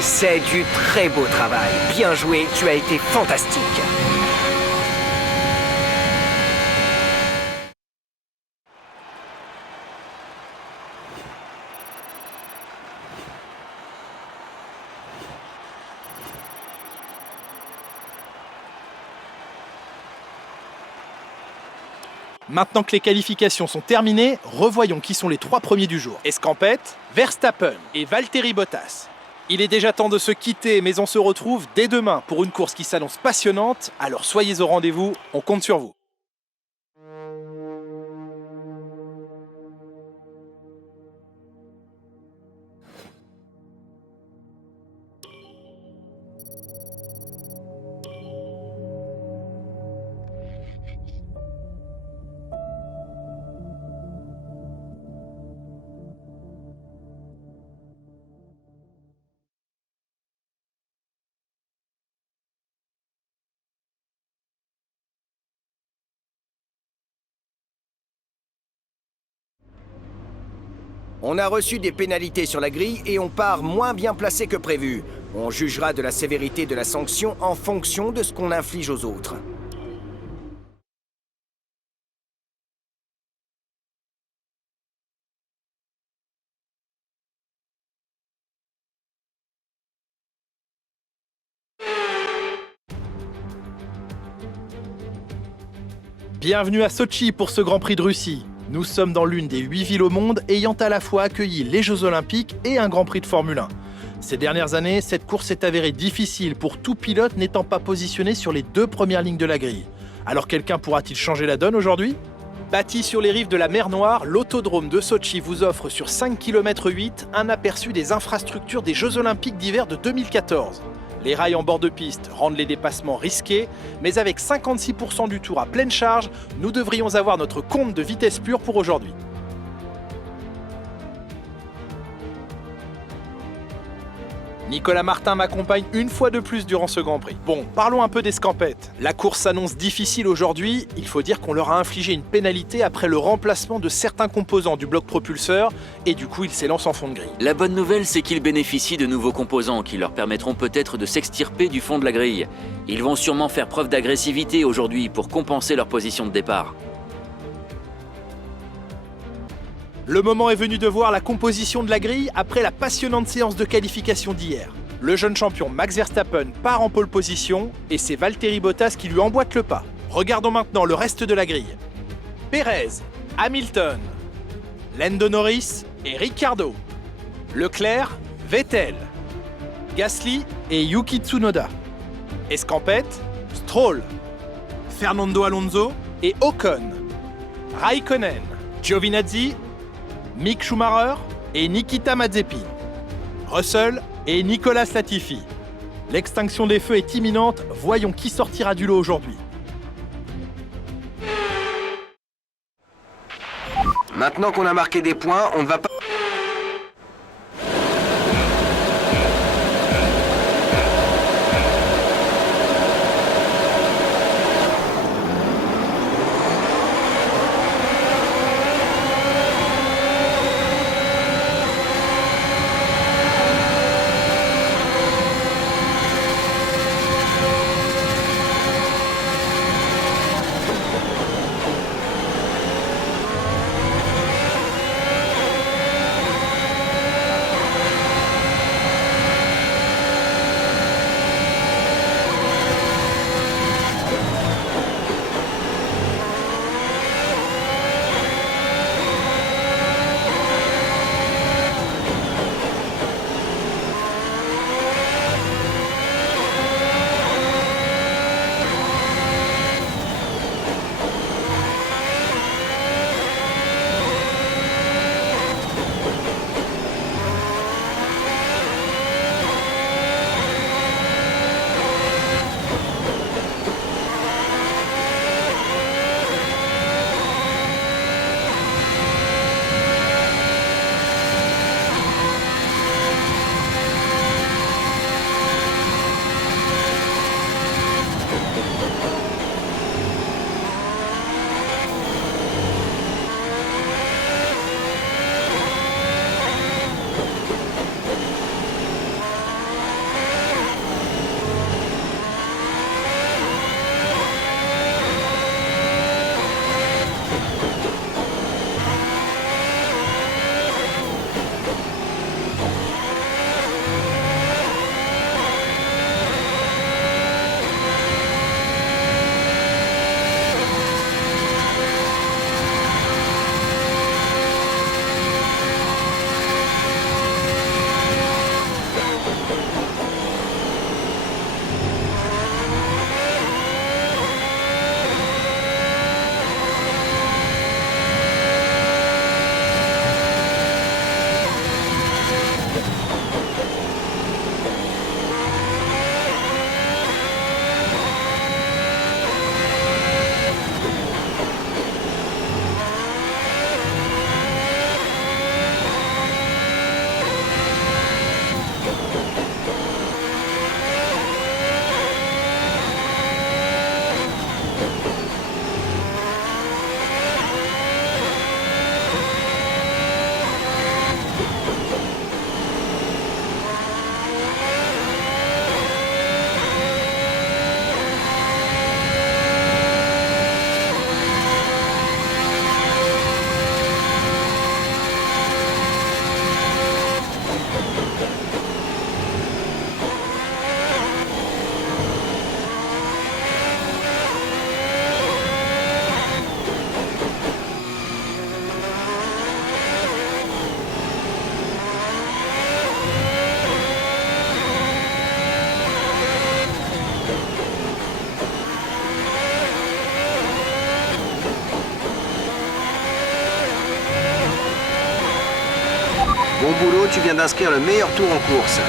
C'est du très beau travail. Bien joué, tu as été fantastique. Maintenant que les qualifications sont terminées, revoyons qui sont les 3 premiers du jour. Escampette, Verstappen et Valtteri Bottas. Il est déjà temps de se quitter, mais on se retrouve dès demain pour une course qui s'annonce passionnante, alors soyez au rendez-vous, on compte sur vous. On a reçu des pénalités sur la grille et on part moins bien placé que prévu. On jugera de la sévérité de la sanction en fonction de ce qu'on inflige aux autres. Bienvenue à Sotchi pour ce Grand Prix de Russie. Nous sommes dans l'une des 8 villes au monde ayant à la fois accueilli les Jeux Olympiques et un Grand Prix de Formule 1. Ces dernières années, cette course s'est avérée difficile pour tout pilote n'étant pas positionné sur les 2 premières lignes de la grille. Alors quelqu'un pourra-t-il changer la donne aujourd'hui ? Bâti sur les rives de la mer Noire, l'autodrome de Sotchi vous offre sur 5,8 km un aperçu des infrastructures des Jeux Olympiques d'hiver de 2014. Les rails en bord de piste rendent les dépassements risqués, mais avec 56% du tour à pleine charge, nous devrions avoir notre compte de vitesse pure pour aujourd'hui. Nicolas Martin m'accompagne une fois de plus durant ce Grand Prix. Bon, parlons un peu d'Escampette. La course s'annonce difficile aujourd'hui, il faut dire qu'on leur a infligé une pénalité après le remplacement de certains composants du bloc propulseur, et du coup ils s'élancent en fond de grille. La bonne nouvelle, c'est qu'ils bénéficient de nouveaux composants qui leur permettront peut-être de s'extirper du fond de la grille. Ils vont sûrement faire preuve d'agressivité aujourd'hui pour compenser leur position de départ. Le moment est venu de voir la composition de la grille après la passionnante séance de qualification d'hier. Le jeune champion Max Verstappen part en pole position et c'est Valtteri Bottas qui lui emboîte le pas. Regardons maintenant le reste de la grille. Perez, Hamilton, Lando Norris et Ricciardo. Leclerc, Vettel, Gasly et Yuki Tsunoda. Escampette, Stroll, Fernando Alonso et Ocon. Raikkonen, Giovinazzi, Mick Schumacher et Nikita Mazepin. Russell et Nicolas Latifi. L'extinction des feux est imminente, voyons qui sortira du lot aujourd'hui. Maintenant qu'on a marqué des points, on ne va pas... boulot, tu viens d'inscrire le meilleur tour en course.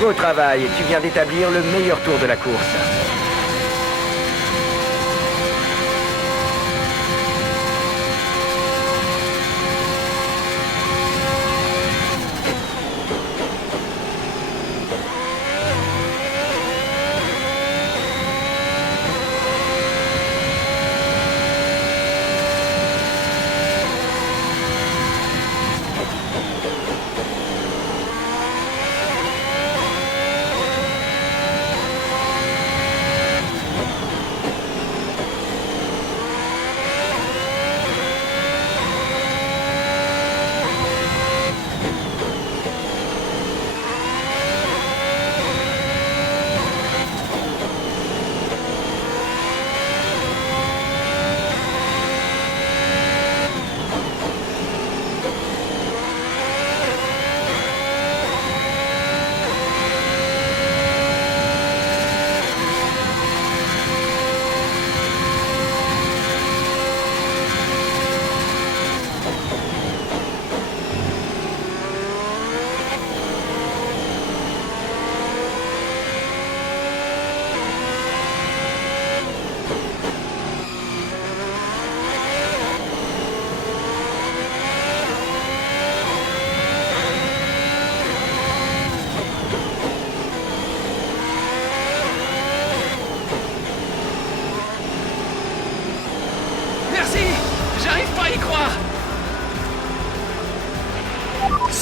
Beau travail, tu viens d'établir le meilleur tour de la course.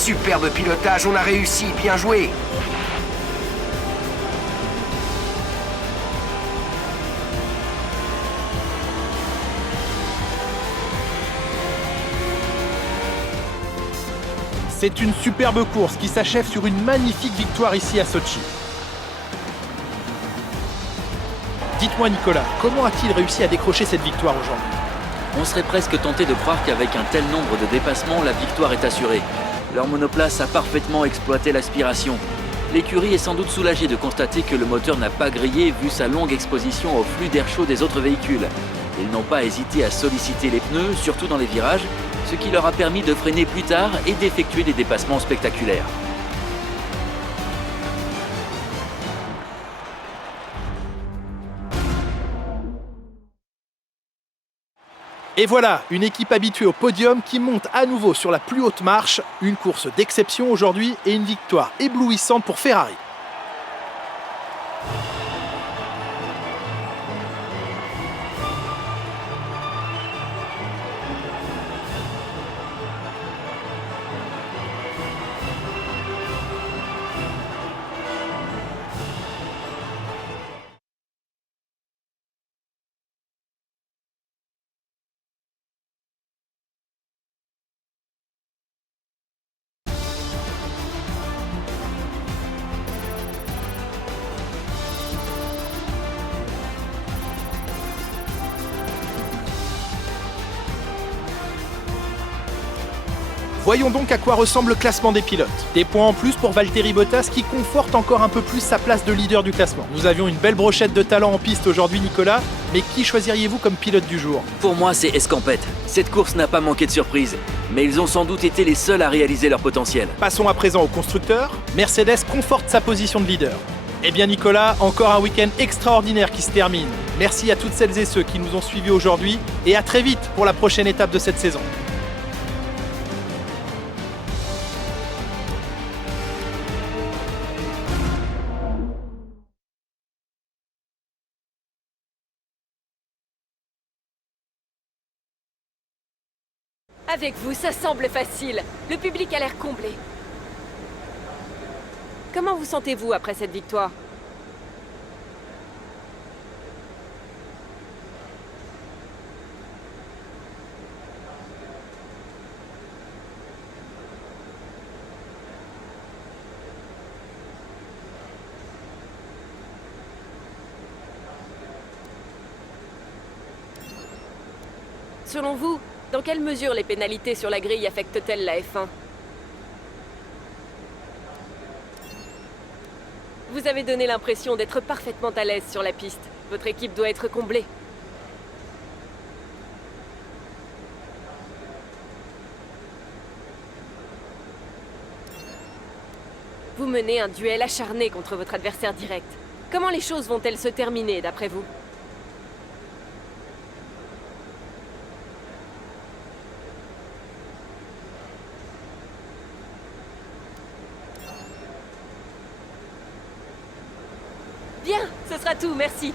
Superbe pilotage, on a réussi, bien joué. C'est une superbe course qui s'achève sur une magnifique victoire ici à Sochi. Dites-moi Nicolas, comment a-t-il réussi à décrocher cette victoire aujourd'hui? On serait presque tenté de croire qu'avec un tel nombre de dépassements, la victoire est assurée. Leur monoplace a parfaitement exploité l'aspiration. L'écurie est sans doute soulagée de constater que le moteur n'a pas grillé vu sa longue exposition au flux d'air chaud des autres véhicules. Ils n'ont pas hésité à solliciter les pneus, surtout dans les virages, ce qui leur a permis de freiner plus tard et d'effectuer des dépassements spectaculaires. Et voilà, une équipe habituée au podium qui monte à nouveau sur la plus haute marche. Une course d'exception aujourd'hui et une victoire éblouissante pour Ferrari. Voyons donc à quoi ressemble le classement des pilotes. Des points en plus pour Valtteri Bottas qui conforte encore un peu plus sa place de leader du classement. Nous avions une belle brochette de talent en piste aujourd'hui Nicolas, mais qui choisiriez-vous comme pilote du jour? Pour moi, c'est Escampette. Cette course n'a pas manqué de surprises, mais ils ont sans doute été les seuls à réaliser leur potentiel. Passons à présent au constructeur. Mercedes conforte sa position de leader. Eh bien Nicolas, encore un week-end extraordinaire qui se termine. Merci à toutes celles et ceux qui nous ont suivis aujourd'hui et à très vite pour la prochaine étape de cette saison. Avec vous, ça semble facile. Le public a l'air comblé. Comment vous sentez-vous après cette victoire? Selon vous, dans quelle mesure les pénalités sur la grille affectent-elles la F1? Vous avez donné l'impression d'être parfaitement à l'aise sur la piste. Votre équipe doit être comblée. Vous menez un duel acharné contre votre adversaire direct. Comment les choses vont-elles se terminer, d'après vous? Bien, ce sera tout, merci.